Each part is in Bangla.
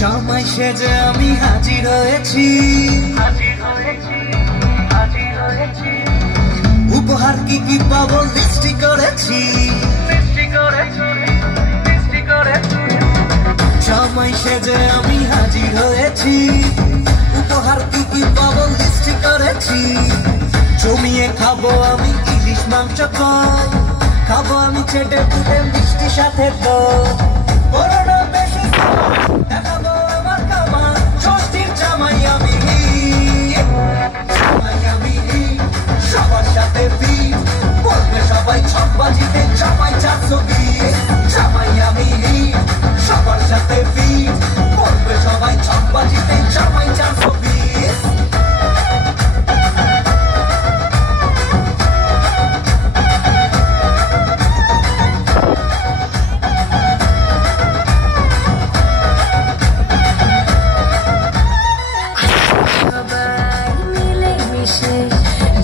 জামাই সেজে আমি হাজির হয়েছি, উপহার কি কি পাবো লিস্টি করেছি, জামাই সেজে আমি হাজির হয়েছি, উপহার কি কি পাবো লিস্টি করেছি। জমিয়ে খাবো আমি ইলিশ মাংস, খাবো আমি চেটে পুটে মিষ্টি সাথে তো বেশি দেখাবো আমার কামাল, ষষ্ঠীর জামাই আমি, সবার সাথে ফিট বলবে সবাই ছকবাজিতে জামাই 420, জামাই আমি সবার সাথে ফিট বলবে সবাই ছকবাজিতে জামাই 420।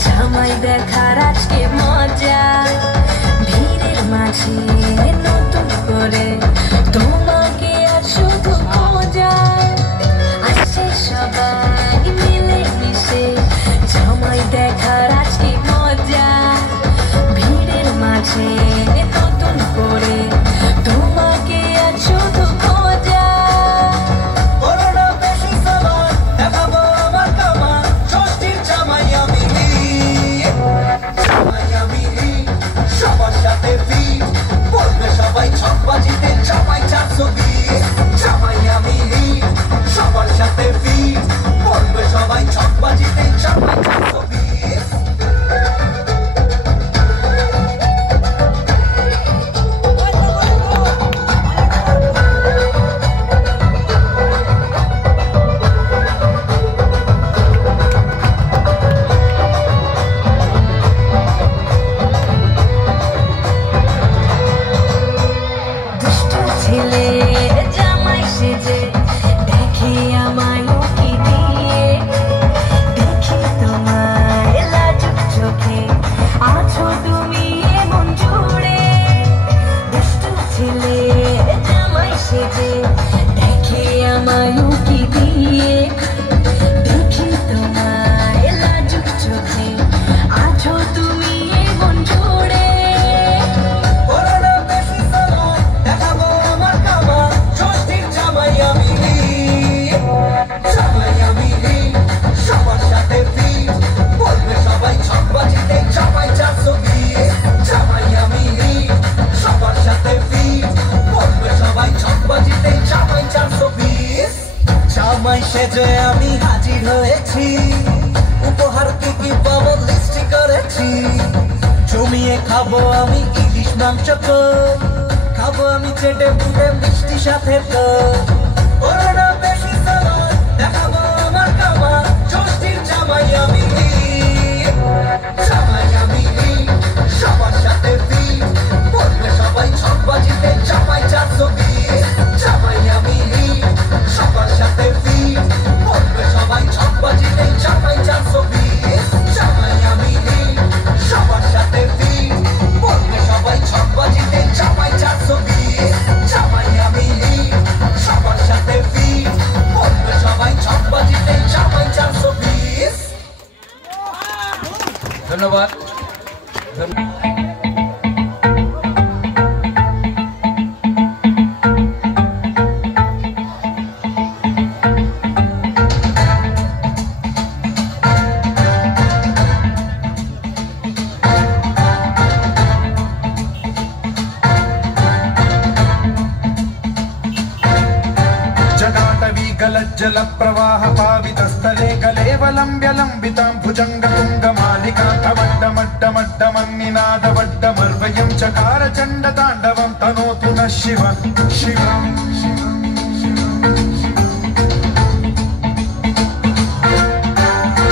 জামাই দেখার আজকে মজা, ভিড়ের মাঝে নতুন করে তোমাকে আর শুধু খোঁজা। আসছে সবাই মিলে মিশে, জামাই দেখার আজকে মজা, ভিড়ের মাঝে নতুন করে তোমাকে আর শুধু খোঁজা। সবার সাথে ফিট বলবে সবাই ছকবাজিতে জামাই 420, জামাই আমি সবার সাথে ফিট বলবে সবাই ছকবাজিতে জামাই 420। জামাই সেজে দেখে আমায় উকি দিয়ে, দেখি তোমায় লাজুক চোখে আছো তুমি এমন জুড়ে। দুষ্টু ছেলে জামাই সেজে দেখে আমায় উকি দিয়ে, দেখি তোমায় লাজুক চোখে আছো তুমি এমন জুড়ে। সবার সাথে ফিট বলবে সবাই ছকবাজিতে জামাই 420, জামাই আমি সবার সাথে ফিট বলবে সবাই ছকবাজিতে জামাই 420। জামাই সেজে আমি হাজির হয়েছি, উপহার কি কি পাবো লিস্টি করেছি। জমিয়ে খাবো আমি ইলিশ মাংস, খাবো আমি চেটে পুটে মিষ্টি সাথে তো বেশি দেখাবো আমার কামাল, ষষ্ঠীর জামাই আমি, জামাই আমি সবার সাথে ফিট বলবে সবাই ছকবাজিতে জামাই 420, জামাই আমি সবার সাথে ফিট বলবে সবাই ছকবাজিতে জামাই 420, জামাই আমি সবার সাথে ফিট বলবে সবাই ছকবাজিতে জামাই 420, জামাই আমি সবার সাথে ফিট বলবে সবাই ছকবাজিতে জামাই 420। ধন্যবাদ। जल प्रवाह पावितस्थले कलेवलम्ब्य लम्बितां भुजङ्गतुङ्गमालिकां तवड्डमड्डमड्डमन्निनादवड्डमर्वयं चकार चण्डताण्डवं तनोतु नः शिवं शिवम्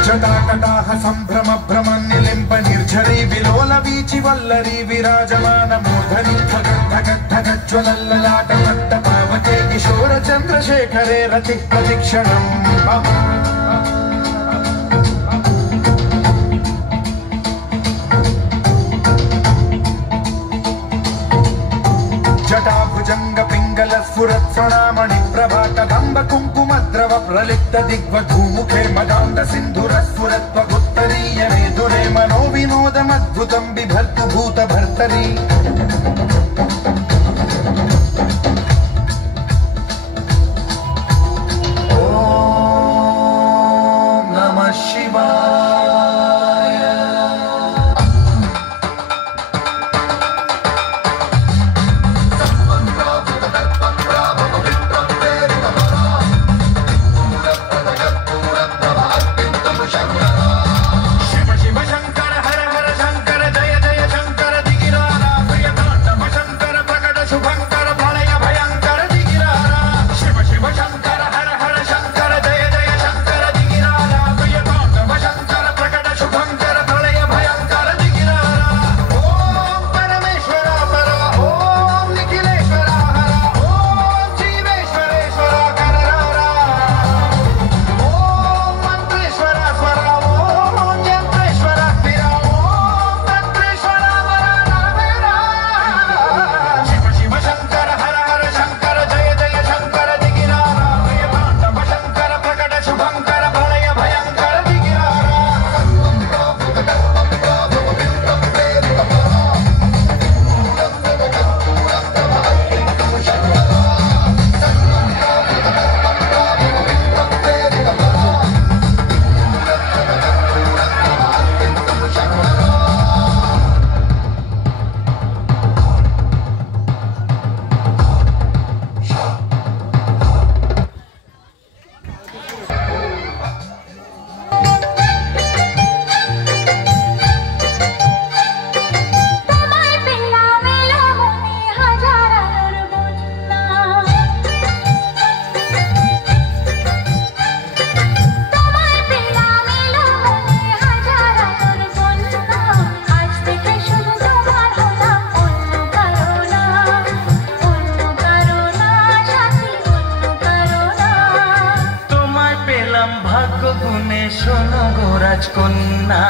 जटाकटाह सम्भ्रम भ्रमन्निलिम्ब निर्झरी विलोल वीचि वल्लरी विराजमान मूर्धनि धगद्धगद्धगज्ज्वलल्ललाट पावके किशोर चन्द्रशेखरे रति प्रतिक्षणम् जटा भुजंग पिंगल स्फुरत् प्रणामणि परिप्रभाटलम्ब कुङ्कुमद्रव प्रलिप्त दिग्वधूमुखे मदान्ध सिन्धुरस्फुरत्वगुत्तरीय मेधुरे मनोविनोदमद्भुतं बिभर्तु भूतभर्तरी ভাগ্য গুণে শোনো গো রাজকন্যা।